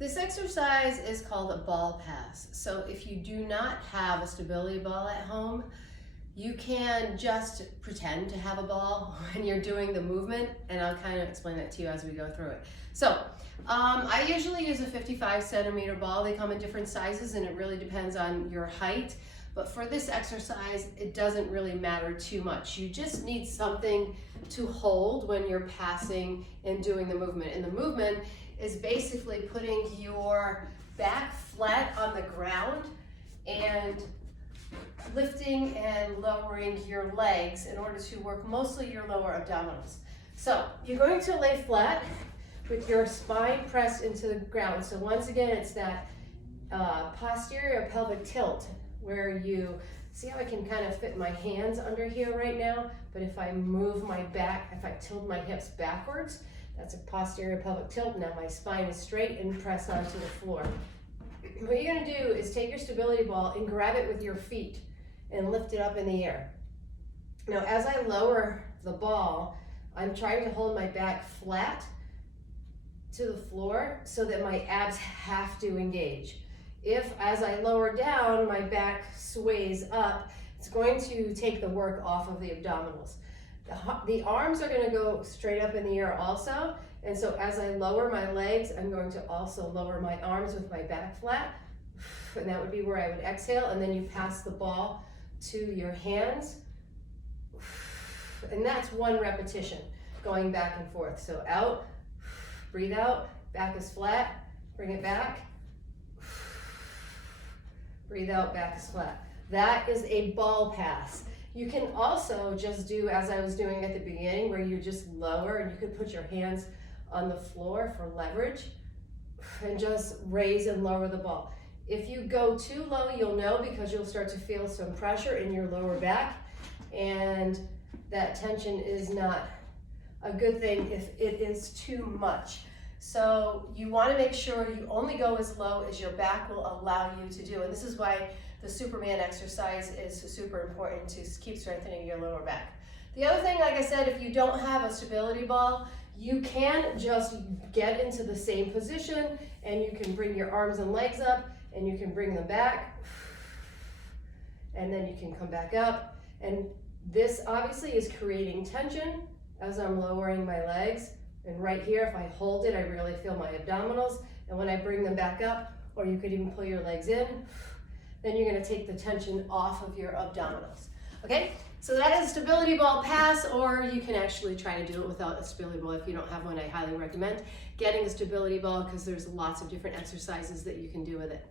This exercise is called a ball pass. So if you do not have a stability ball at home, you can just pretend to have a ball when you're doing the movement, and I'll kind of explain that to you as we go through it. So I usually use a 55-centimeter ball. They come in different sizes and it really depends on your height. But for this exercise, it doesn't really matter too much. You just need something to hold when you're passing and doing the movement. And the movement is basically putting your back flat on the ground and lifting and lowering your legs in order to work mostly your lower abdominals. So you're going to lay flat with your spine pressed into the ground. So once again, it's that posterior pelvic tilt where you see how I can kind of fit my hands under here right now, but if I move my back, if I tilt my hips backwards, that's a posterior pelvic tilt. Now my spine is straight and press onto the floor. What you're gonna do is take your stability ball and grab it with your feet and lift it up in the air. Now as I lower the ball, I'm trying to hold my back flat to the floor so that my abs have to engage. If, as I lower down, my back sways up, it's going to take the work off of the abdominals. The arms are going to go straight up in the air also, and so as I lower my legs, I'm going to also lower my arms with my back flat, and that would be where I would exhale, and then you pass the ball to your hands, and that's one repetition, going back and forth. So out, breathe out, back is flat, bring it back, breathe out, back is flat. That is a ball pass. You can also just do as I was doing at the beginning, where you just lower and you could put your hands on the floor for leverage and just raise and lower the ball. If you go too low, you'll know because you'll start to feel some pressure in your lower back, and that tension is not a good thing if it is too much. So you want to make sure you only go as low as your back will allow you to do. And this is why the Superman exercise is super important to keep strengthening your lower back. The other thing, like I said, if you don't have a stability ball, you can just get into the same position and you can bring your arms and legs up and you can bring them back and then you can come back up. And this obviously is creating tension as I'm lowering my legs. And right here, if I hold it, I really feel my abdominals. And when I bring them back up, or you could even pull your legs in, then you're gonna take the tension off of your abdominals. Okay, so that is a stability ball pass, or you can actually try to do it without a stability ball. If you don't have one, I highly recommend getting a stability ball because there's lots of different exercises that you can do with it.